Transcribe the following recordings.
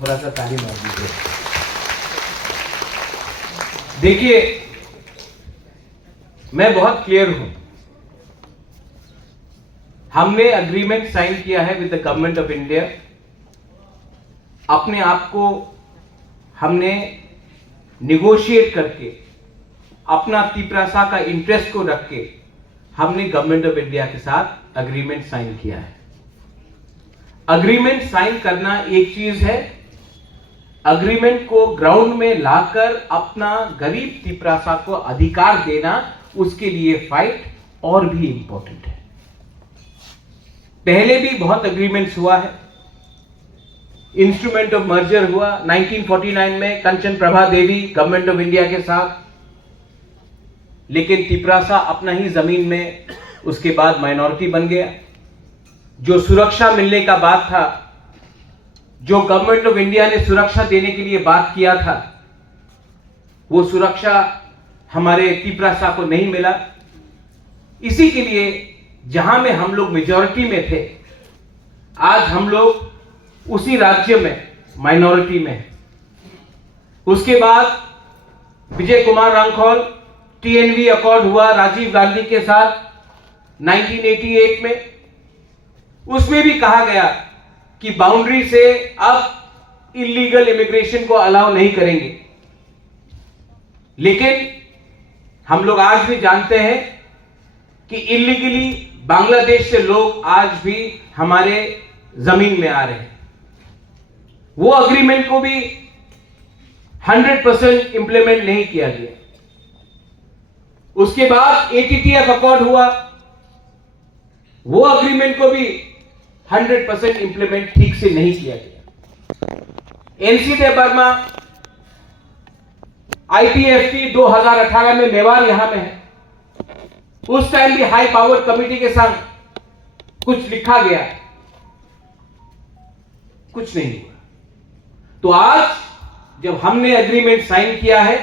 थोड़ा सा ताली मार दीजिए। देखिए, मैं बहुत क्लियर हूं। हमने एग्रीमेंट साइन किया है with the government of India. अपने आप को हमने निगोशिएट करके, अपना तिपरासा का इंटरेस्ट को रख के हमने गवर्नमेंट ऑफ इंडिया के साथ एग्रीमेंट साइन किया है। एग्रीमेंट साइन करना एक चीज है, एग्रीमेंट को ग्राउंड में लाकर अपना गरीब तिपरासा को अधिकार देना, उसके लिए फाइट और भी इंपॉर्टेंट है। पहले भी बहुत एग्रीमेंट्स हुआ है। इंस्ट्रूमेंट ऑफ मर्जर हुआ 1949 में कंचन प्रभा देवी गवर्नमेंट ऑफ इंडिया के साथ, लेकिन तिपरासा अपना ही जमीन में उसके बाद माइनॉरिटी बन गया। जो सुरक्षा मिलने का बात था, जो गवर्नमेंट ऑफ इंडिया ने सुरक्षा देने के लिए बात किया था, वो सुरक्षा हमारे तिपरासा को नहीं मिला। इसी के लिए जहां में हम लोग मेजॉरिटी में थे, आज हम लोग उसी राज्य में माइनॉरिटी में हैं। उसके बाद विजय कुमार रांखौल टीएनवी अकॉर्ड हुआ राजीव गांधी के साथ 1988 में। उसमें भी कहा गया कि बाउंड्री से अब इलीगल इमिग्रेशन को अलाउ नहीं करेंगे, लेकिन हम लोग आज भी जानते हैं कि इलीगली बांग्लादेश से लोग आज भी हमारे जमीन में आ रहे हैं। वो एग्रीमेंट को भी 100% इंप्लीमेंट नहीं किया गया। उसके बाद एटीटीएफ अकॉर्ड हुआ, वो एग्रीमेंट को भी 100% इंप्लीमेंट ठीक से नहीं किया गया। एनसीटी बर्मा आईटीएफटी 2018 में मेवाड़ यहां में है। उस टाइम भी हाई पावर कमेटी के साथ कुछ लिखा गया, कुछ नहीं हुआ। तो आज जब हमने एग्रीमेंट साइन किया है,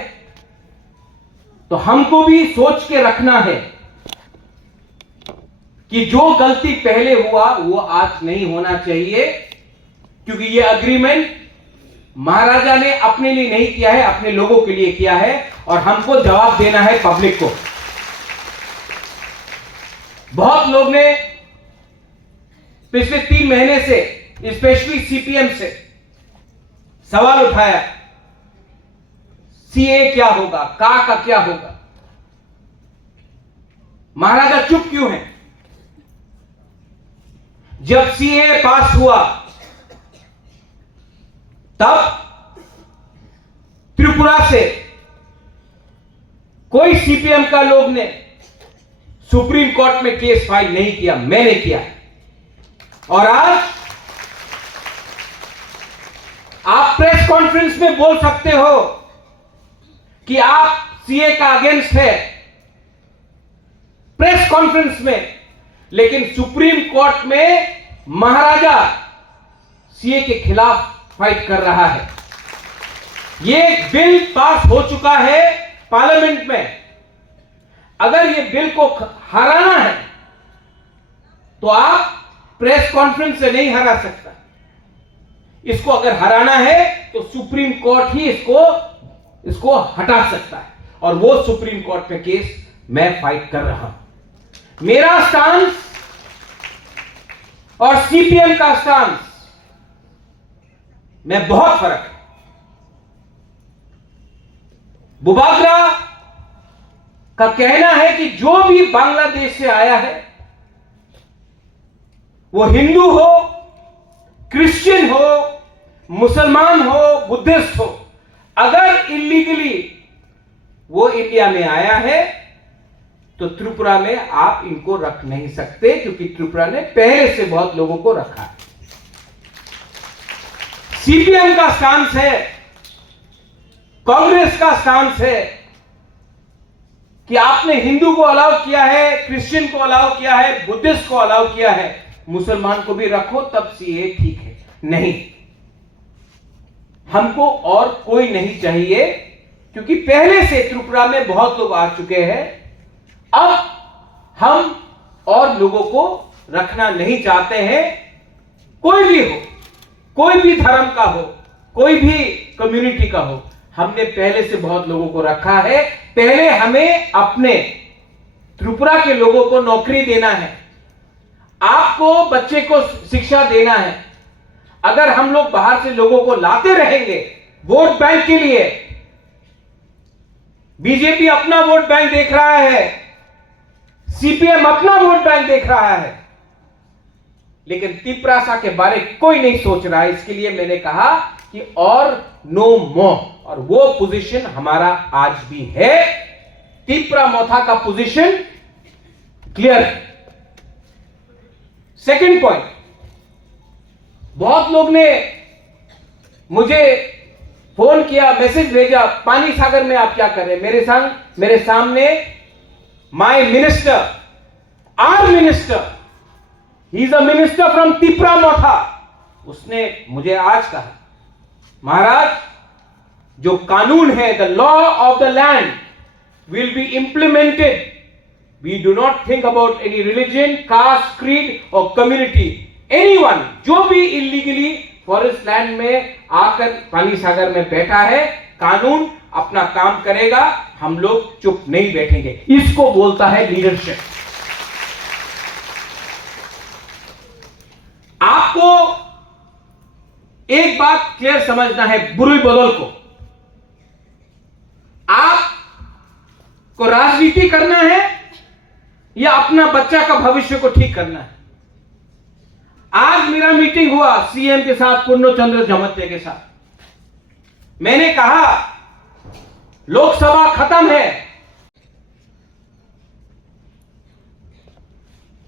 तो हमको भी सोच के रखना है कि जो गलती पहले हुआ वो आज नहीं होना चाहिए, क्योंकि ये एग्रीमेंट महाराजा ने अपने लिए नहीं किया है, अपने लोगों के लिए किया है, और हमको जवाब देना है पब्लिक को। बहुत लोग ने पिछले 3 महीने से, स्पेशली सीपीएम से सवाल उठाया, सीए क्या होगा, का क्या होगा। महाराजा चुप क्यों है? जब सीए पास हुआ तब त्रिपुरा से कोई सीपीएम का लोग ने सुप्रीम कोर्ट में केस फाइल नहीं किया, मैंने किया। और आज आप प्रेस कॉन्फ्रेंस में बोल सकते हो कि आप सीए का अगेंस्ट है, प्रेस कॉन्फ्रेंस में, लेकिन सुप्रीम कोर्ट में महाराजा सीए के खिलाफ फाइट कर रहा है। यह बिल पास हो चुका है पार्लियामेंट में। अगर यह बिल को हराना है तो आप प्रेस कॉन्फ्रेंस से नहीं हरा सकता। इसको अगर हराना है तो सुप्रीम कोर्ट ही इसको हटा सकता है, और वो सुप्रीम कोर्ट में केस मैं फाइट कर रहा हूं। मेरा स्टांस और सीपीएम का स्टांस में बहुत फर्क है। बुबागरा का कहना है कि जो भी बांग्लादेश से आया है, वो हिंदू हो, क्रिश्चियन हो, मुसलमान हो, बुद्धिस्ट हो, अगर इलीगली वो इंडिया में आया है तो त्रिपुरा में आप इनको रख नहीं सकते, क्योंकि त्रिपुरा ने पहले से बहुत लोगों को रखा है। सीपीएम का स्टांस है, कांग्रेस का स्टांस है कि आपने हिंदू को अलाउ किया है, क्रिश्चियन को अलाउ किया है, बुद्धिस्ट को अलाउ किया है, मुसलमान को भी रखो तब सीए ठीक है। नहीं, हमको और कोई नहीं चाहिए, क्योंकि पहले से त्रिपुरा में बहुत लोग आ चुके हैं। अब हम और लोगों को रखना नहीं चाहते हैं। कोई भी हो, कोई भी धर्म का हो, कोई भी कम्युनिटी का हो, हमने पहले से बहुत लोगों को रखा है। पहले हमें अपने त्रिपुरा के लोगों को नौकरी देना है, आपको बच्चे को शिक्षा देना है। अगर हम लोग बाहर से लोगों को लाते रहेंगे वोट बैंक के लिए, बीजेपी अपना वोट बैंक देख रहा है, सीपीएम अपना वोट बैंक देख रहा है, लेकिन तिपरासा के बारे कोई नहीं सोच रहा है। इसके लिए मैंने कहा कि और नो मोर, और वो पोजीशन हमारा आज भी है। तिपरा मोथा का पोजीशन क्लियर है। सेकंड पॉइंट, बहुत लोग ने मुझे फोन किया, मैसेज भेजा, पानी सागर में आप क्या कर रहे हैं। मेरे सामने my minister, our minister, he is a minister from Tipra Motha, उसने मुझे आज कहा, महाराज जो कानून है, the law of the land will be implemented. We do not think about any religion, caste, creed और कम्युनिटी। एनीवन जो भी इलीगली फॉरेस्ट लैंड में आकर पानी सागर में बैठा है, कानून अपना काम करेगा, हम लोग चुप नहीं बैठेंगे। इसको बोलता है लीडरशिप। आपको एक बात क्लियर समझना है, बुरी बदल को, आपको राजनीति करना है या अपना बच्चा का भविष्य को ठीक करना है। आज मेरा मीटिंग हुआ सीएम के साथ, पूर्ण चंद्र झमत्ते के साथ। मैंने कहा लोकसभा खत्म है,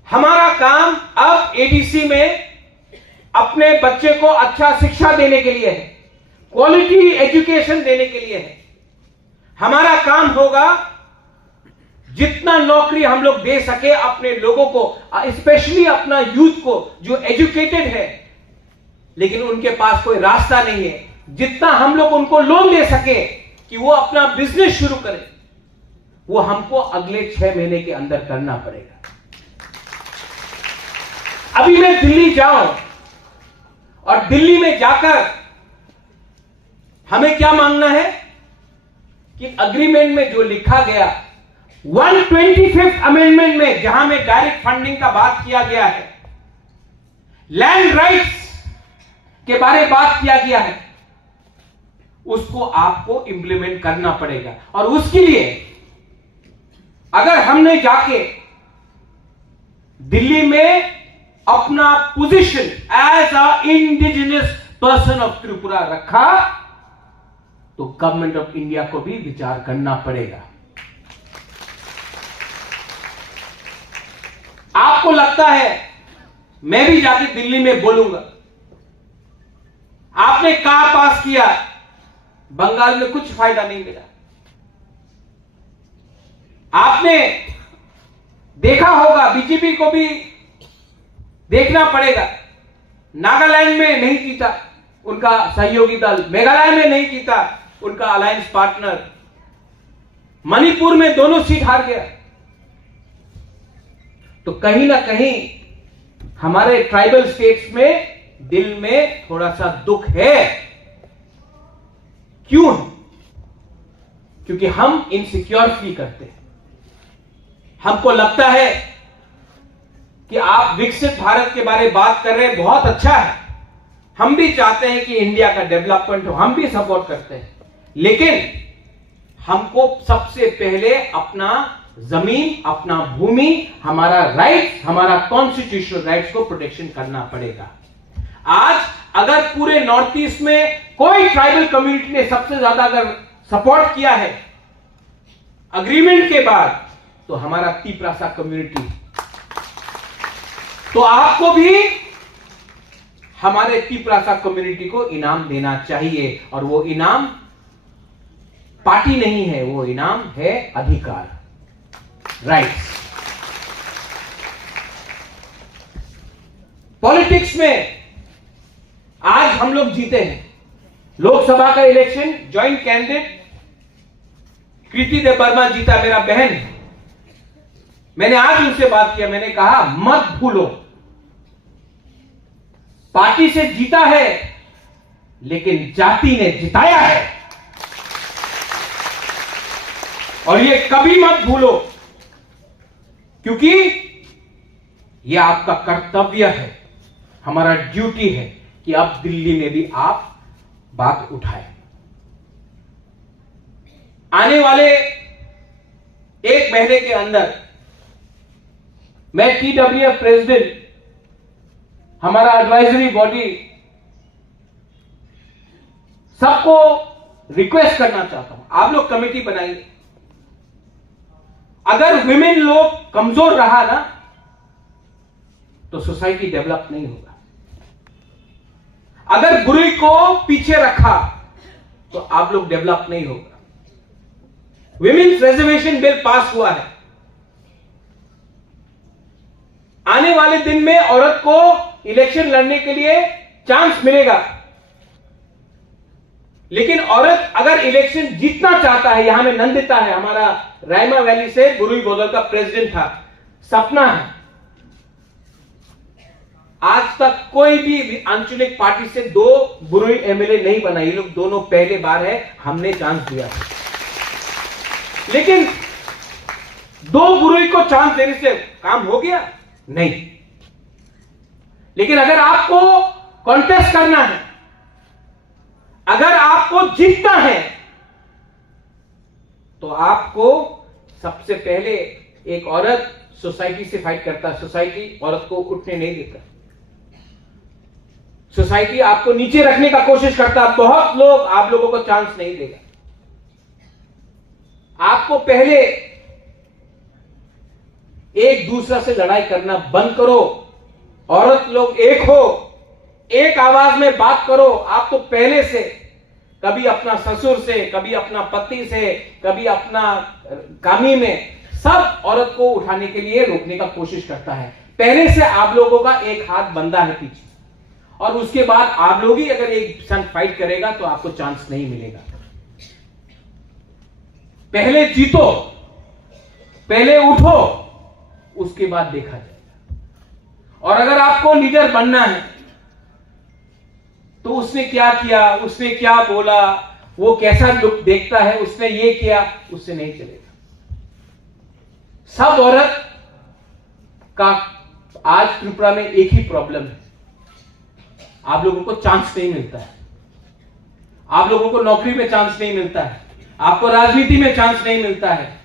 हमारा काम अब एडीसी में अपने बच्चे को अच्छा शिक्षा देने के लिए है, क्वालिटी एजुकेशन देने के लिए है। हमारा काम होगा जितना नौकरी हम लोग दे सके अपने लोगों को, स्पेशली अपना यूथ को जो एजुकेटेड है लेकिन उनके पास कोई रास्ता नहीं है, जितना हम लोग उनको लोन दे सके कि वो अपना बिजनेस शुरू करें, वो हमको अगले 6 महीने के अंदर करना पड़ेगा। अभी मैं दिल्ली जाऊं और दिल्ली में जाकर हमें क्या मांगना है कि अग्रीमेंट में जो लिखा गया 125th अमेंडमेंट में, जहां में डायरेक्ट फंडिंग का बात किया गया है, लैंड राइट्स के बारे में बात किया गया है, उसको आपको इंप्लीमेंट करना पड़ेगा। और उसके लिए अगर हमने जाके दिल्ली में अपना position as a indigenous person of Tripura रखा तो गवर्नमेंट ऑफ इंडिया को भी विचार करना पड़ेगा। आपको लगता है मैं भी जाके दिल्ली में बोलूंगा, आपने कहा पास किया, बंगाल में कुछ फायदा नहीं मिला। आपने देखा होगा, बीजेपी को भी देखना पड़ेगा, नागालैंड में नहीं जीता उनका सहयोगी दल, मेघालय में नहीं जीता उनका अलायंस पार्टनर, मणिपुर में दोनों सीट हार गया। तो कहीं ना कहीं हमारे ट्राइबल स्टेट्स में दिल में थोड़ा सा दुख है। क्यों? क्योंकि हम इनसिक्योर फील करते हैं। हमको लगता है कि आप विकसित भारत के बारे में बात कर रहे हैं, बहुत अच्छा है, हम भी चाहते हैं कि इंडिया का डेवलपमेंट हो, हम भी सपोर्ट करते हैं, लेकिन हमको सबसे पहले अपना जमीन, अपना भूमि, हमारा राइट्स, हमारा कॉन्स्टिट्यूशनल राइट्स को प्रोटेक्शन करना पड़ेगा। आज अगर पूरे नॉर्थ ईस्ट में कोई ट्राइबल कम्युनिटी ने सबसे ज्यादा अगर सपोर्ट किया है अग्रीमेंट के बाद, तो हमारा तिपरासा कम्युनिटी। तो आपको भी हमारे तिपरासा कम्युनिटी को इनाम देना चाहिए, और वो इनाम पार्टी नहीं है, वो इनाम है अधिकार, राइट्स। पॉलिटिक्स में आज हम लोग जीते हैं लोकसभा का इलेक्शन, ज्वाइंट कैंडिडेट कृति देव वर्मा जीता, मेरा बहन। मैंने आज उनसे बात किया, मैंने कहा मत भूलो, पार्टी से जीता है लेकिन जाति ने जिताया है। और ये कभी मत भूलो, क्योंकि ये आपका कर्तव्य है, हमारा ड्यूटी है कि अब दिल्ली में भी आप बात उठाएं। आने वाले 1 महीने के अंदर मैं TWF प्रेसिडेंट, हमारा एडवाइजरी बॉडी, सबको रिक्वेस्ट करना चाहता हूं, आप लोग कमेटी बनाइए। अगर विमेन लोग कमजोर रहा ना तो सोसाइटी डेवलप नहीं होगा। अगर बुराई को पीछे रखा तो आप लोग डेवलप नहीं होगा। विमेन्स रिजर्वेशन बिल पास हुआ है। आने वाले दिन में औरत को इलेक्शन लड़ने के लिए चांस मिलेगा, लेकिन औरत अगर इलेक्शन जीतना चाहता है, यहां में नंदिता है, हमारा रायमा वैली से बुरुई बोदल का प्रेसिडेंट था, सपना है। आज तक कोई भी आंचलिक पार्टी से 2 बुरुई एमएलए नहीं बना, ये लोग दोनों पहले बार है, हमने चांस दिया था। लेकिन 2 बुरुई को चांस देने से काम हो गया नहीं। लेकिन अगर आपको कॉन्टेस्ट करना है, अगर आपको जीतना है, तो आपको सबसे पहले, एक औरत सोसाइटी से फाइट करता है, सोसाइटी औरत को उठने नहीं देता, सोसाइटी आपको नीचे रखने का कोशिश करता है, बहुत लोग आप लोगों को चांस नहीं देगा। आपको पहले एक दूसरे से लड़ाई करना बंद करो, औरत लोग एक हो, एक आवाज में बात करो। आप तो पहले से कभी अपना ससुर से, कभी अपना पति से, कभी अपना कामी में, सब औरत को उठाने के लिए रोकने का कोशिश करता है। पहले से आप लोगों का एक हाथ बंधा है पीछे, और उसके बाद आप लोग ही अगर एक संग फाइट करेगा तो आपको चांस नहीं मिलेगा। पहले जीतो, पहले उठो, उसके बाद देखा जाएगा। और अगर आपको लीडर बनना है तो उसने क्या किया, उसने क्या बोला, वो कैसा लुक देखता है, उसने ये किया, उससे नहीं चलेगा। सब औरत का आज त्रिपुरा में एक ही प्रॉब्लम है, आप लोगों को चांस नहीं मिलता है, आप लोगों को नौकरी में चांस नहीं मिलता है, आपको राजनीति में चांस नहीं मिलता है,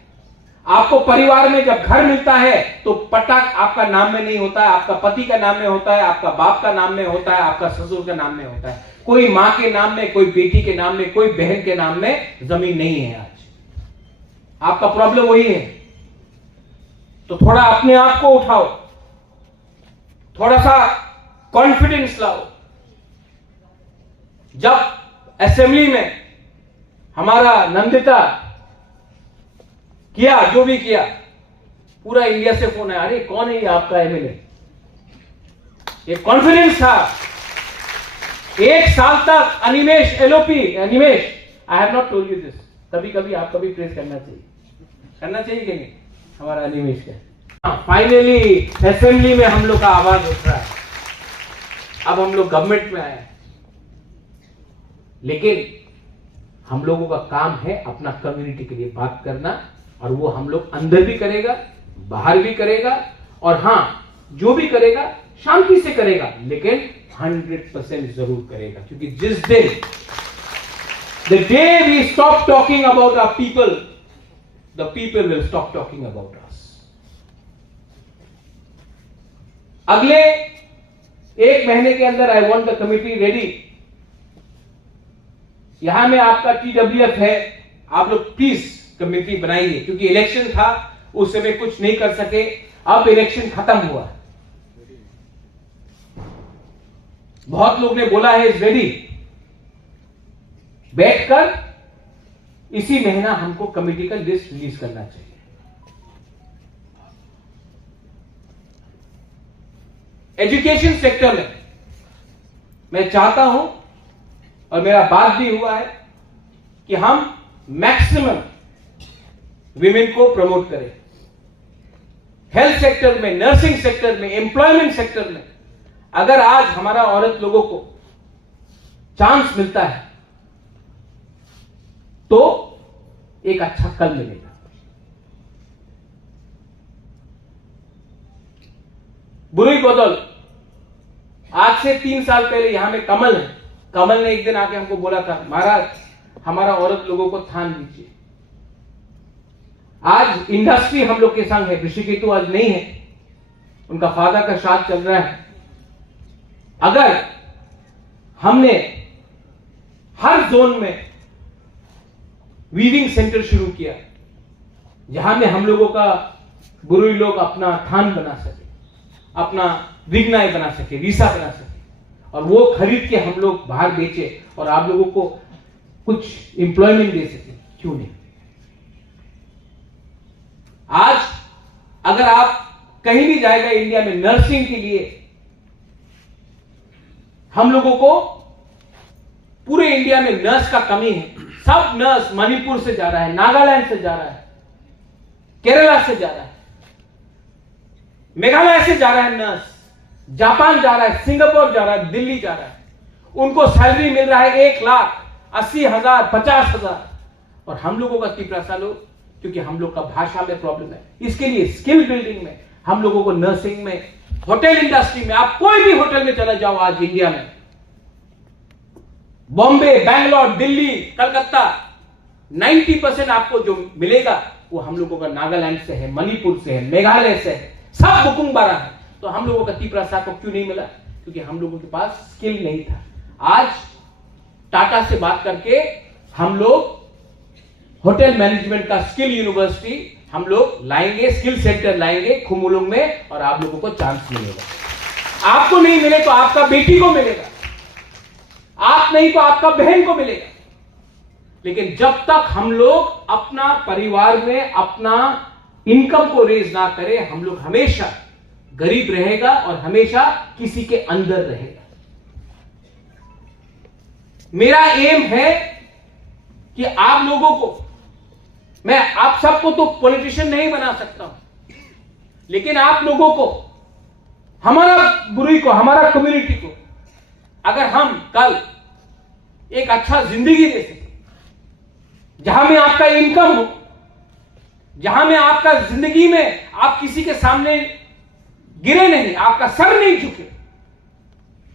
आपको परिवार में जब घर मिलता है तो पटक आपका नाम में नहीं होता है, आपका पति का नाम में होता है, आपका बाप का नाम में होता है, आपका ससुर का नाम में होता है। कोई मां के नाम में, कोई बेटी के नाम में, कोई बहन के नाम में जमीन नहीं है। आज आपका प्रॉब्लम वही है। तो थोड़ा अपने आप को उठाओ, थोड़ा सा कॉन्फिडेंस लाओ। जब असेंबली में हमारा नंदिता किया जो भी किया, पूरा इंडिया से फोन है, अरे कौन है ये आपका एमएलए। ये कॉन्फिडेंस था। 1 साल तक Animesh LOP, Animesh, I have not told you this, कभी कभी आपका भी प्रेस करना चाहिए कि नहीं, हमारा अनिमेश का। फाइनली असेंबली में हम लोग का आवाज उठ रहा है। अब हम लोग गवर्नमेंट में आए, लेकिन हम लोगों का काम है अपना कम्युनिटी के लिए बात करना, और वो हम लोग अंदर भी करेगा, बाहर भी करेगा, और हां, जो भी करेगा शांति से करेगा, लेकिन 100% जरूर करेगा। क्योंकि जिस दिन, the day we stop talking about our people, the people will stop talking about us. अगले 1 महीने के अंदर I want the committee ready. यहां में आपका TWF है, आप लोग प्लीज कमेटी बनाइए, क्योंकि इलेक्शन था, उस समय कुछ नहीं कर सके, अब इलेक्शन खत्म हुआ। बहुत लोग ने बोला है इज रेडी। बैठकर इसी महीना हमको कमेटी का लिस्ट रिलीज करना चाहिए। एजुकेशन सेक्टर में मैं चाहता हूं, और मेरा बात भी हुआ है, कि हम मैक्सिमम विमेन को प्रमोट करें। हेल्थ सेक्टर में, नर्सिंग सेक्टर में, एम्प्लॉयमेंट सेक्टर में, अगर आज हमारा औरत लोगों को चांस मिलता है तो एक अच्छा कल मिलेगा। बुरुई बदल, आज से 3 साल पहले यहां में कमल है, कमल ने एक दिन आके हमको बोला था, महाराज हमारा औरत लोगों को थान दीजिए। आज इंडस्ट्री हम लोग के संग है, ऋषिकेतु आज नहीं है, उनका फादर का श्राद्ध चल रहा है। अगर हमने हर जोन में वीविंग सेंटर शुरू किया जहां में हम लोगों का बुरुई लोग अपना थान बना सके, अपना विग्नाय बना सके, रीसा बना सके, और वो खरीद के हम लोग बाहर बेचे और आप लोगों को कुछ एम्प्लॉयमेंट दे सके, क्यों नहीं। आज अगर आप कहीं भी जाएगा इंडिया में नर्सिंग के लिए, हम लोगों को पूरे इंडिया में नर्स का कमी है। सब नर्स मणिपुर से जा रहा है, नागालैंड से जा रहा है, केरला से जा रहा है, मेघालय से जा रहा है नर्स, जापान जा रहा है, सिंगापुर जा रहा है, दिल्ली जा रहा है। उनको सैलरी मिल रहा है 1,80,000, 50,000, और हम लोगों का कितना सालों, क्योंकि हम लोग का भाषा में प्रॉब्लम है। इसके लिए स्किल बिल्डिंग में हम लोगों को, नर्सिंग में, होटल इंडस्ट्री में, आप कोई भी होटल में चला जाओ आज इंडिया में, बॉम्बे, बैंगलोर, दिल्ली, कलकत्ता, 90% आपको जो मिलेगा वो हम लोगों का नागालैंड से है, मणिपुर से है, मेघालय से है, सब बुकुंग बारा है। तो हम लोगों का तिपरासा को क्यों नहीं मिला? क्योंकि हम लोगों के पास स्किल नहीं था। आज टाटा से बात करके हम लोग होटल मैनेजमेंट का स्किल यूनिवर्सिटी हम लोग लाएंगे, स्किल सेंटर लाएंगे खुमुलुंग में, और आप लोगों को चांस मिलेगा। आपको नहीं मिले तो आपका बेटी को मिलेगा, आप नहीं तो आपका बहन को मिलेगा। लेकिन जब तक हम लोग अपना परिवार में अपना इनकम को रेज ना करें, हम लोग हमेशा गरीब रहेगा और हमेशा किसी के अंदर रहेगा। मेरा एम है कि आप लोगों को, मैं आप सबको तो पॉलिटिशियन नहीं बना सकता हूं, लेकिन आप लोगों को, हमारा बुरुई को, हमारा कम्युनिटी को, अगर हम कल एक अच्छा जिंदगी दे सके, जहां में आपका इनकम हो, जहां में आपका जिंदगी में आप किसी के सामने गिरे नहीं, आपका सर नहीं झुके,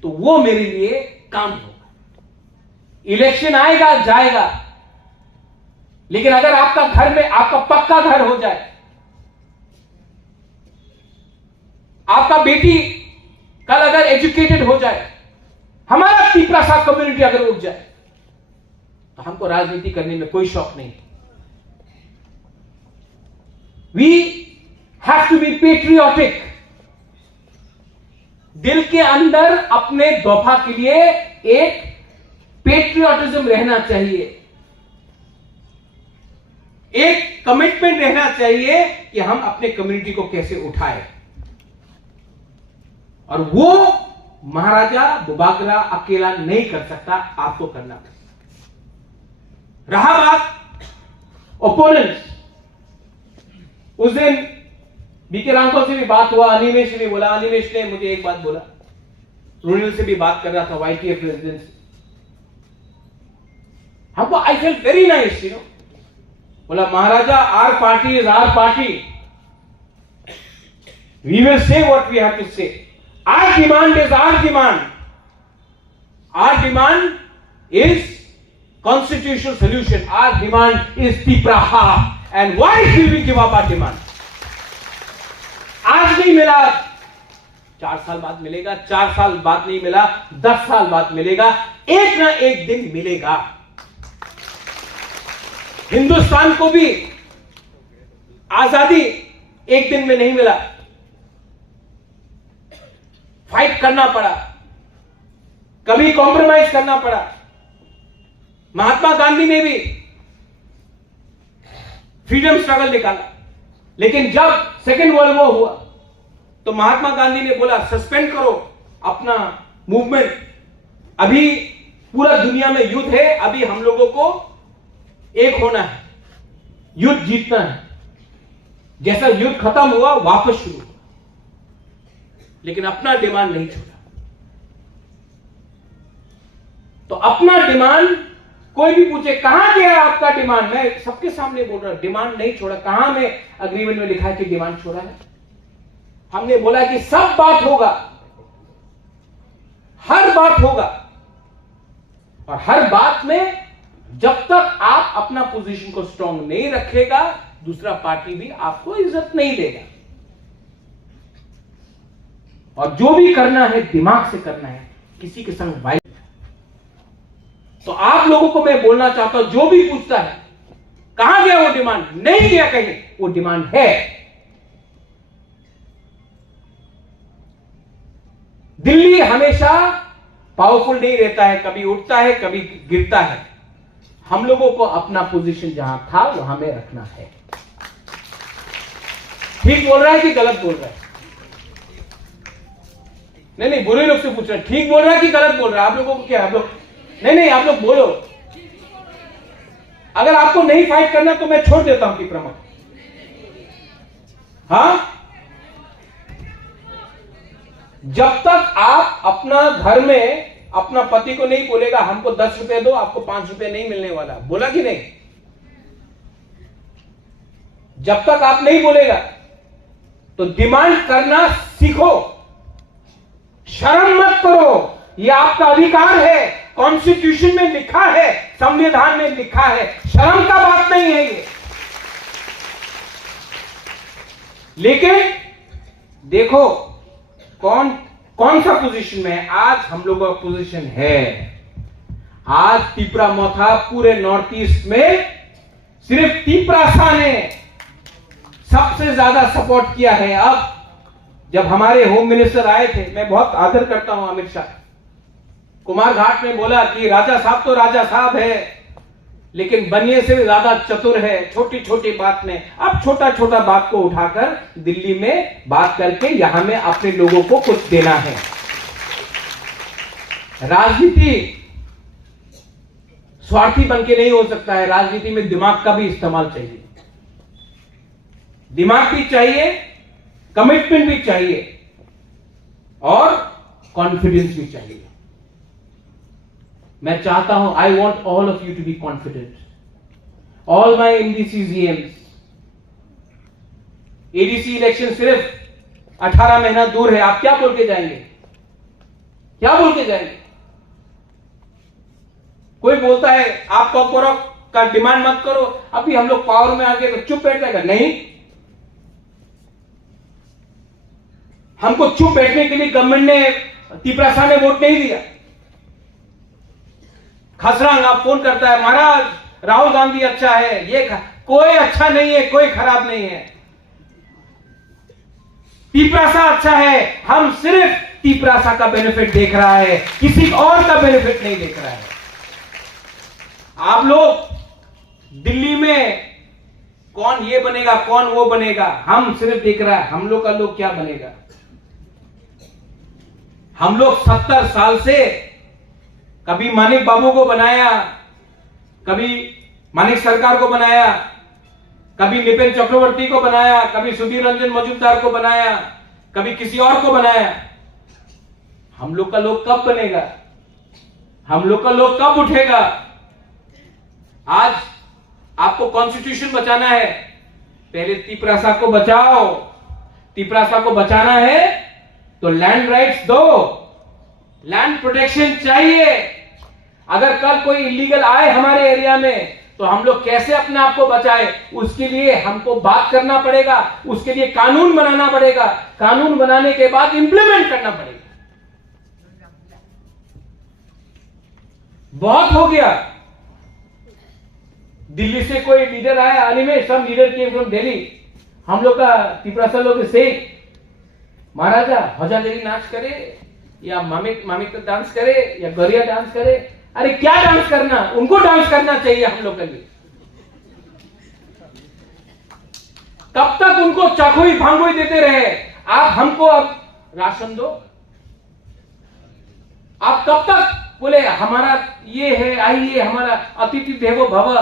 तो वो मेरे लिए काम होगा। इलेक्शन आएगा जाएगा, लेकिन अगर आपका घर में आपका पक्का घर हो जाए, आपका बेटी कल अगर एजुकेटेड हो जाए, हमारा तिपरासा कम्युनिटी अगर उठ जाए, तो हमको राजनीति करने में कोई शौक नहीं। We have to be patriotic. दिल के अंदर अपने दफा के लिए एक पेट्रियोटिज्म रहना चाहिए, एक कमिटमेंट रहना चाहिए कि हम अपने कम्युनिटी को कैसे उठाए, और वो महाराजा बुबागरा अकेला नहीं कर सकता, आपको करना पड़ेगा। रहा बात ओपोनेंट्स, उस दिन बीके रामको से भी बात हुआ, अनिमेश से भी बोला, अनिमेश ने मुझे एक बात बोला, रुनिल से भी बात कर रहा था, YTF रेजिडेंट से, हमको I feel very nice, you know, बोला महाराजा our party is our party, we will say what we have to say, our demand is our demand, our demand is constitutional solution, our demand is Tipraha, and why should we give up our demand? आज नहीं मिला, 4 साल बाद मिलेगा, 4 साल बाद नहीं मिला, 10 साल बाद मिलेगा, एक ना एक दिन मिलेगा। हिंदुस्तान को भी आजादी एक दिन में नहीं मिला, फाइट करना पड़ा, कभी कॉम्प्रोमाइज करना पड़ा। महात्मा गांधी ने भी फ्रीडम स्ट्रगल निकाला, लेकिन जब सेकेंड वर्ल्ड वॉर हुआ तो महात्मा गांधी ने बोला सस्पेंड करो अपना मूवमेंट, अभी पूरा दुनिया में युद्ध है, अभी हम लोगों को एक होना है, युद्ध जीतना है। जैसा युद्ध खत्म हुआ वापस शुरू हुआ, लेकिन अपना डिमांड नहीं छोड़ा। तो अपना डिमांड, कोई भी पूछे कहां गया आपका डिमांड, मैं सबके सामने बोल रहा हूं डिमांड नहीं छोड़ा। कहां में अग्रीमेंट में लिखा है कि डिमांड छोड़ा है? हमने बोला कि सब बात होगा, हर बात होगा, और हर बात में जब तक आप अपना पोजीशन को स्ट्रांग नहीं रखेगा, दूसरा पार्टी भी आपको इज्जत नहीं देगा। और जो भी करना है दिमाग से करना है, किसी के संग वाइफ। तो आप लोगों को मैं बोलना चाहता हूं, जो भी पूछता है कहां गया वो डिमांड, नहीं गया कहीं, वो डिमांड है। दिल्ली हमेशा पावरफुल नहीं रहता है, कभी उठता है कभी गिरता है। हम लोगों को अपना पोजीशन जहां था वहां में रखना है। ठीक बोल रहा है कि गलत बोल रहा है? नहीं, बुरे लोग से पूछ रहे हैं, ठीक बोल रहा है कि गलत बोल रहा है? आप लोगों को क्या, आप लोग नहीं, आप लोग बोलो। अगर आपको नहीं फाइट करना तो मैं छोड़ देता हूं कि प्रमोद। हां, जब तक आप अपना घर में अपना पति को नहीं बोलेगा हमको 10 रुपए दो, आपको 5 रुपए नहीं मिलने वाला, बोला कि नहीं? जब तक आप नहीं बोलेगा तो डिमांड करना सीखो, शर्म मत करो, यह आपका अधिकार है, कॉन्स्टिट्यूशन में लिखा है, संविधान में लिखा है, शर्म का बात नहीं है ये। लेकिन देखो कौन सा पोजीशन में है आज हम लोगों का पोजीशन है। आज तिपरामोथा पूरे नॉर्थ ईस्ट में सिर्फ तिपरासा ने सबसे ज्यादा सपोर्ट किया है। अब जब हमारे होम मिनिस्टर आए थे, मैं बहुत आदर करता हूं अमित शाह, कुमार घाट में बोला कि राजा साहब तो राजा साहब है, लेकिन बनिए से ज्यादा चतुर है छोटी छोटी बात में। अब छोटा छोटा बात को उठाकर दिल्ली में बात करके यहां में अपने लोगों को कुछ देना है। राजनीति स्वार्थी बनके नहीं हो सकता है, राजनीति में दिमाग का भी इस्तेमाल चाहिए, दिमाग भी चाहिए, कमिटमेंट भी चाहिए और कॉन्फिडेंस भी चाहिए। मैं चाहता हूं, I want all of you to be confident, all my MDC GMs. ADC election सिर्फ 18 महीना दूर है, आप क्या बोल के जाएंगे? क्या बोल के जाएंगे? कोई बोलता है आप कॉर्पोरेट का डिमांड मत करो, अभी हम लोग पावर में आ गए तो चुप बैठ जाएगा? नहीं, हमको चुप बैठने के लिए गवर्नमेंट ने, तिपरासा ने वोट नहीं दिया। खसरांग आप फोन करता है, महाराज राहुल गांधी अच्छा है, ये कोई अच्छा नहीं है, कोई खराब नहीं है, तिपरासा अच्छा है। हम सिर्फ तिपरासा का बेनिफिट देख रहा है, किसी और का बेनिफिट नहीं देख रहा है। आप लोग दिल्ली में कौन ये बनेगा कौन वो बनेगा, हम सिर्फ देख रहा है हम लोग का लोग क्या बनेगा। हम लोग 70 साल से कभी मानिक बाबू को बनाया, कभी मानिक सरकार को बनाया, कभी नितिन चक्रवर्ती को बनाया, कभी सुधीर रंजन मजूमदार को बनाया, कभी किसी और को बनाया। हम लोग का लोग कब बनेगा? हम लोग का लोग कब उठेगा? आज आपको कॉन्स्टिट्यूशन बचाना है, पहले तिपरासा को बचाओ। तिपरासा को बचाना है तो लैंड राइट्स दो, लैंड प्रोटेक्शन चाहिए। अगर कल कोई इलीगल आए हमारे एरिया में तो हम लोग कैसे अपने आप को बचाए, उसके लिए हमको बात करना पड़ेगा, उसके लिए कानून बनाना पड़ेगा, कानून बनाने के बाद इंप्लीमेंट करना पड़ेगा। बहुत हो गया। दिल्ली से कोई लीडर आया, अनिमेश, सम लीडर केम फ्रॉम दिल्ली, हम लोग का तिपरासा लोग से महाराजा हजादेरी नाच करे या मामिक का डांस करे या गरिया डांस करे। अरे क्या डांस करना, उनको डांस करना चाहिए हम लोग के लिए। तब तक उनको चाकोई भांगोई देते रहे। आप हमको अब राशन दो, आप कब तक बोले हमारा ये है, आइए हमारा अतिथि देवो भव,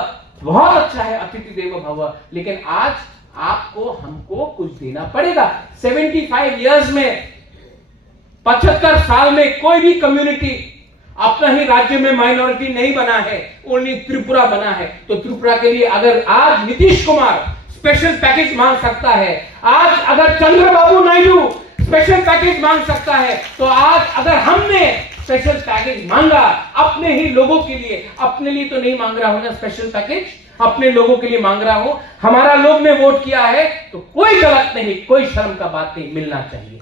बहुत अच्छा है अतिथि देवो भव, लेकिन आज आपको हमको कुछ देना पड़ेगा। 75 इयर्स में, 75 साल में कोई भी कम्युनिटी अपना ही राज्य में माइनॉरिटी नहीं बना है, ओनली त्रिपुरा बना है। तो त्रिपुरा के लिए अगर आज नीतीश कुमार स्पेशल पैकेज मांग सकता है, आज अगर चंद्रबाबू नायडू स्पेशल पैकेज मांग सकता है, तो आज अगर हमने स्पेशल पैकेज मांगा अपने ही लोगों के लिए, अपने लिए तो नहीं मांग रहा हूं ना स्पेशल पैकेज, अपने लोगों के लिए मांग रहा हूं, हमारा लोग ने वोट किया है, तो कोई गलत नहीं, कोई शर्म का बात नहीं, मिलना चाहिए।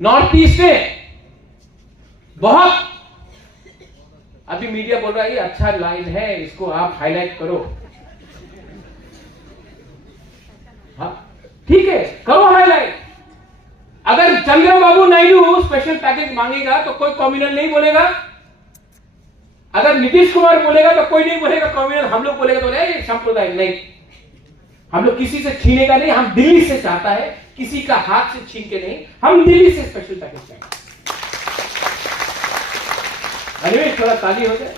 नॉर्थ ईस्ट में बहुत, अभी मीडिया बोल रहा है ये अच्छा लाइन है, इसको आप हाईलाइट करो। हाँ ठीक है, करो हाईलाइट। अगर चंद्रबाबू नायडू स्पेशल पैकेज मांगेगा तो कोई कम्युनल नहीं बोलेगा, अगर नीतीश कुमार बोलेगा तो कोई नहीं बोलेगा कम्युनल, हम लोग बोलेगा तो ये सांप्रदायिक नहीं। हम लोग किसी से छीनेगा नहीं, हम दिल्ली से चाहता है, किसी का हाथ से छीन के नहीं, हम दिल्ली से स्पेशल पैकेज चाहेंगे। अनिमेश थोड़ा ताली हो जाए।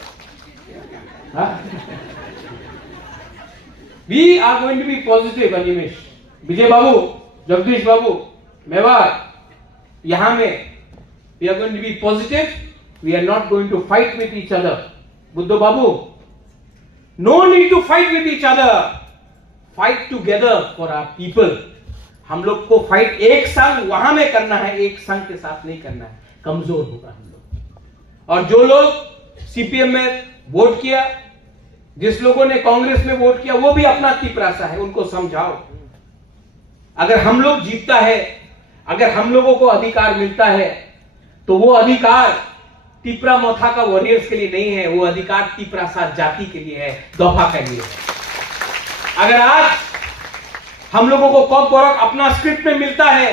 We are going to be positive Animesh, Vijay बाबू, जगदीश बाबू, मेवाड़, यहां में we are going to be positive, we are not going to fight with each other. Buddho बाबू, no need to fight with each other, fight together for our people. हम लोग को fight एक संग वहां में करना है, एक संग के साथ नहीं करना है, कमजोर होगा हम लोग। और जो लोग सीपीएम में वोट किया, जिस लोगों ने कांग्रेस में वोट किया, वो भी अपना तिपरासा है, उनको समझाओ। अगर हम लोग जीतता है, अगर हम लोगों को अधिकार मिलता है, तो वो अधिकार तिपरा मोथा का वॉरियर्स के लिए नहीं है, वो अधिकार तिपरासा जाति के लिए है, दोफा के लिए है। अगर आज हम लोगों को कॉप बोरक अपना स्क्रिप्ट में मिलता है,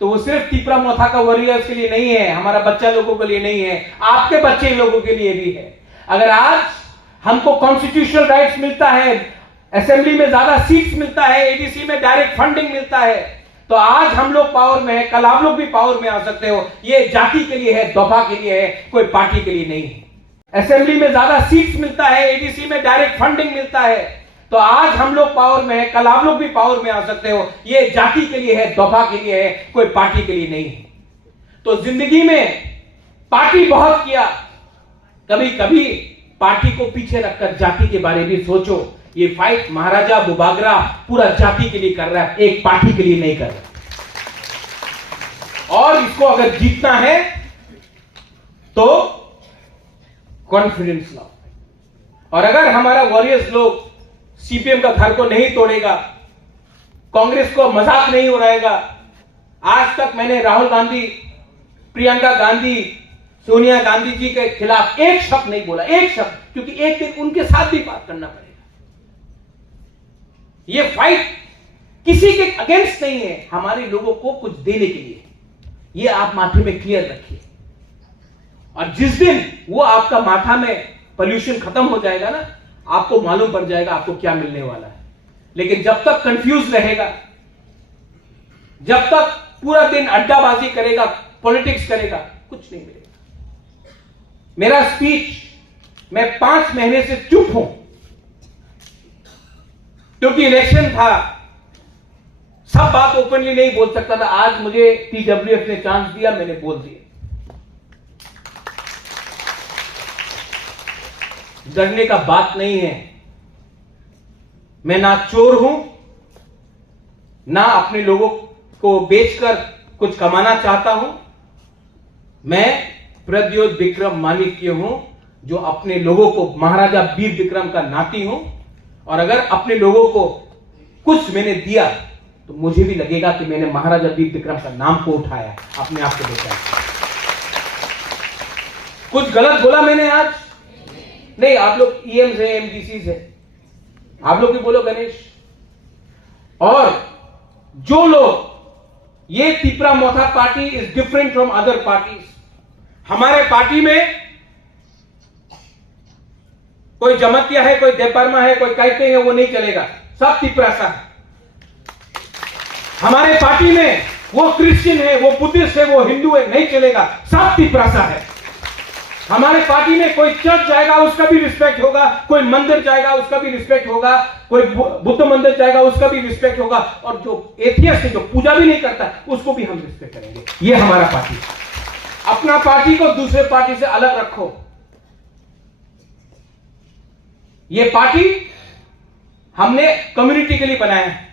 तो वो सिर्फ तिपरा मोथा का वॉरियर्स के लिए नहीं है, हमारा बच्चा लोगों के लिए नहीं है, आपके बच्चे लोगों के लिए भी है। अगर आज हमको कॉन्स्टिट्यूशनल राइट्स मिलता है, असेंबली में ज्यादा सीट्स मिलता है, एडीसी में डायरेक्ट फंडिंग मिलता है, तो आज हम लोग पावर में है, कल आप लोग भी पावर में आ सकते हो। ये जाति के लिए है, दोफा के लिए है, कोई पार्टी के लिए नहीं है। असेंबली में ज्यादा सीट्स मिलता है, एडीसी में डायरेक्ट फंडिंग मिलता है, तो आज हम लोग पावर में है, कल आप लोग भी पावर में आ सकते हो। ये जाति के लिए है, दोफा के लिए है, कोई पार्टी के लिए नहीं है। तो जिंदगी में पार्टी बहुत किया, कभी कभी पार्टी को पीछे रखकर जाति के बारे में सोचो। ये फाइट महाराजा बुबागरा पूरा जाति के लिए कर रहा है, एक पार्टी के लिए नहीं कर रहा। और इसको अगर जीतना है तो कॉन्फिडेंस लाओ। और अगर हमारा वॉरियर्स लोग सीपीएम का घर को नहीं तोड़ेगा, कांग्रेस को मजाक नहीं उड़ाएगा। आज तक मैंने राहुल गांधी, प्रियंका गांधी, सोनिया गांधी जी के खिलाफ एक शब्द नहीं बोला, एक शब्द, क्योंकि एक दिन उनके साथ भी बात करना पड़ेगा। ये फाइट किसी के अगेंस्ट नहीं है, हमारे लोगों को कुछ देने के लिए। ये आप माथे में क्लियर रखिए। और जिस दिन वो आपका माथा में पोल्यूशन खत्म हो जाएगा ना, आपको मालूम पड़ जाएगा आपको क्या मिलने वाला है। लेकिन जब तक कंफ्यूज रहेगा, जब तक पूरा दिन अड्डाबाजी करेगा, पॉलिटिक्स करेगा, कुछ नहीं मिलेगा। मेरा स्पीच, मैं 5 महीने से चुप हूं क्योंकि इलेक्शन था, सब बात ओपनली नहीं बोल सकता था। आज मुझे टीडब्ल्यूएफ ने चांस दिया, मैंने बोल दिया। डरने का बात नहीं है। मैं ना चोर हूं, ना अपने लोगों को बेचकर कुछ कमाना चाहता हूं। मैं प्रद्योत विक्रम माणिक्य हूं, जो अपने लोगों को महाराजा वीर विक्रम का नाती हूं। और अगर अपने लोगों को कुछ मैंने दिया तो मुझे भी लगेगा कि मैंने महाराजा वीर विक्रम का नाम को उठाया, अपने आप को बचाया। कुछ गलत बोला मैंने आज? नहीं, आप लोग ईएम से, एमडीसी से, आप लोग भी बोलो गणेश। और जो लोग, ये Tipra Motha party is different from other parties. हमारे पार्टी में कोई जमतिया है, कोई देपरमा है, कोई कैटे है, वो नहीं चलेगा, सब तिपरासा है। हमारे पार्टी में वो क्रिश्चियन है, वो बुद्धिस्ट है, वो हिंदू है, नहीं चलेगा, सब तिपरासा है। हमारे पार्टी में कोई चर्च जाएगा उसका भी रिस्पेक्ट होगा, कोई मंदिर जाएगा उसका भी रिस्पेक्ट होगा, कोई बुद्ध मंदिर जाएगा उसका भी रिस्पेक्ट होगा, और जो एथियस्ट है, जो पूजा भी नहीं करता, उसको भी हम रिस्पेक्ट करेंगे। ये हमारा पार्टी। अपना पार्टी को दूसरे पार्टी से अलग रखो। ये पार्टी हमने कम्युनिटी के लिए बनाया है,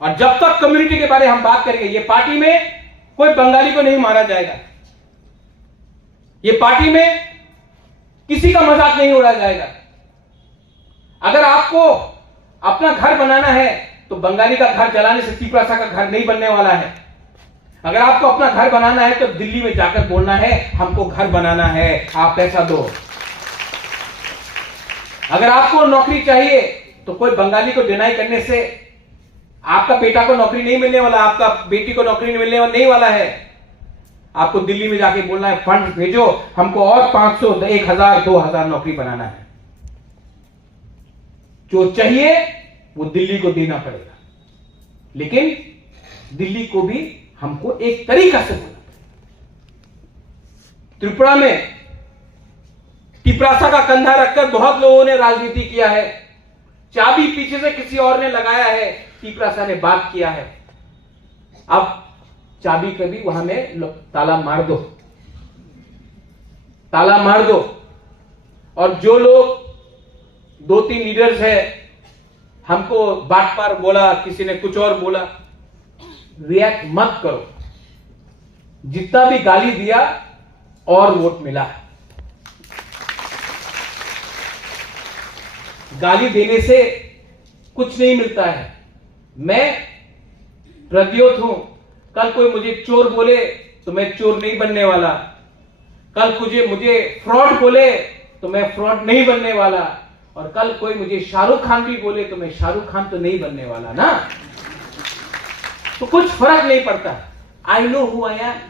और जब तक कम्युनिटी के बारे में हम बात करेंगे, ये पार्टी में कोई बंगाली को नहीं मारा जाएगा, ये पार्टी में किसी का मजाक नहीं उड़ाया जाएगा। अगर आपको अपना घर बनाना है तो बंगाली का घर जलाने से त्रिपुरा का घर नहीं बनने वाला है। अगर आपको अपना घर बनाना है तो दिल्ली में जाकर बोलना है हमको घर बनाना है, आप पैसा दो। अगर आपको नौकरी चाहिए तो कोई बंगाली को डिनाई करने से आपका बेटा को नौकरी नहीं मिलने वाला, आपका बेटी को नौकरी नहीं मिलने नहीं वाला है। आपको दिल्ली में जाके बोलना है फंड भेजो, हमको और 500, 1000, 2000 नौकरी बनाना है। जो चाहिए वो दिल्ली को देना पड़ेगा, लेकिन दिल्ली को भी हमको एक तरीका से बोलना पड़ेगा। त्रिपुरा में टिपरासा का कंधा रखकर बहुत लोगों ने राजनीति किया है। चाबी पीछे से किसी और ने लगाया है, टिपरासा ने बात किया है। अब चाबी कभी वहां में ताला मार दो, ताला मार दो। और जो लोग 2-3 लीडर्स है, हमको बात पर बोला, किसी ने कुछ और बोला, रिएक्ट मत करो। जितना भी गाली दिया और वोट मिला। गाली देने से कुछ नहीं मिलता है। मैं प्रद्योत हूं, कल कोई मुझे चोर बोले तो मैं चोर नहीं बनने वाला, कल मुझे फ्रॉड बोले तो मैं फ्रॉड नहीं बनने वाला, और कल कोई मुझे शाहरुख खान भी बोले तो मैं शाहरुख खान तो नहीं बनने वाला ना। तो कुछ फर्क नहीं पड़ता। I know who I am,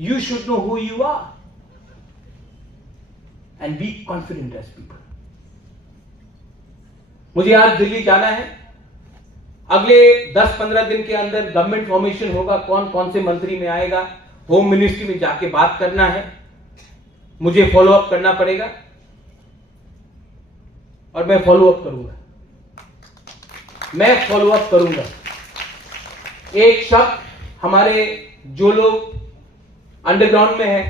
you should know who you are, and be confident as people. मुझे आज दिल्ली जाना है। अगले 10-15 दिन के अंदर गवर्नमेंट फॉर्मेशन होगा, कौन कौन से मंत्री में आएगा, होम मिनिस्ट्री में जाके बात करना है, मुझे फॉलो अप करना पड़ेगा, और मैं फॉलो अप करूंगा। मैं फॉलो अप करूंगा। एक शब्द हमारे जो लोग अंडरग्राउंड में हैं,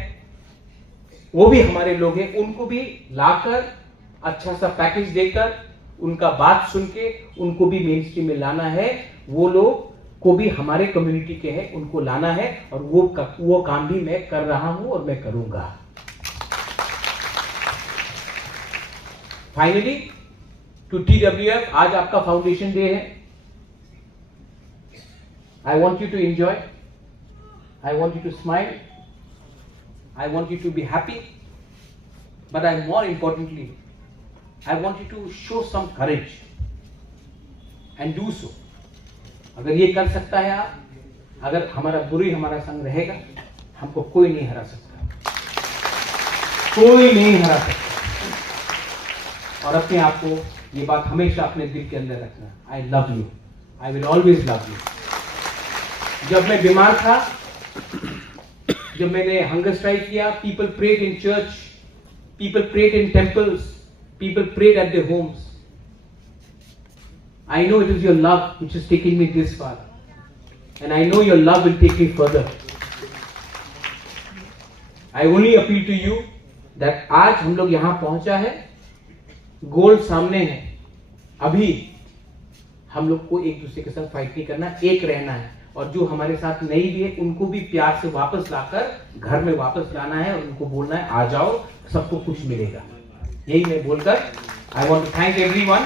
वो भी हमारे लोग हैं, उनको भी लाकर अच्छा सा पैकेज देकर उनका बात सुन के उनको भी मेन स्ट्रीम में लाना है। वो लोग को भी हमारे कम्युनिटी के हैं, उनको लाना है, और वो काम भी मैं कर रहा हूं और मैं करूंगा। फाइनली टू TWF, आज आपका फाउंडेशन डे है। I want you to enjoy, I want you to smile, I want you to be happy, but I more importantly I want you to show some courage and do so. अगर ये कर सकता है आप, अगर हमारा गुरु हमारा संग रहेगा, हमको कोई नहीं हरा सकता, कोई नहीं हरा सकता। और अपने आप को ये बात हमेशा अपने दिल के अंदर रखना, I love you, I will always love you. जब मैं बीमार था, जब मैंने हंगर स्ट्राइक किया, people prayed in church, people prayed in temples, people prayed at their homes. I know it is your love which has taken me this far, and I know your love will take me further. I only appeal to you that आज हम लोग यहां पहुंचा है, गोल सामने है। अभी हम लोग को एक दूसरे के साथ फाइट नहीं करना, एक रहना है, और जो हमारे साथ नहीं भी है उनको भी प्यार से वापस लाकर घर में वापस लाना है, और उनको बोलना है आ जाओ, सबको कुछ मिलेगा। यही मैं बोलकर I want to thank everyone.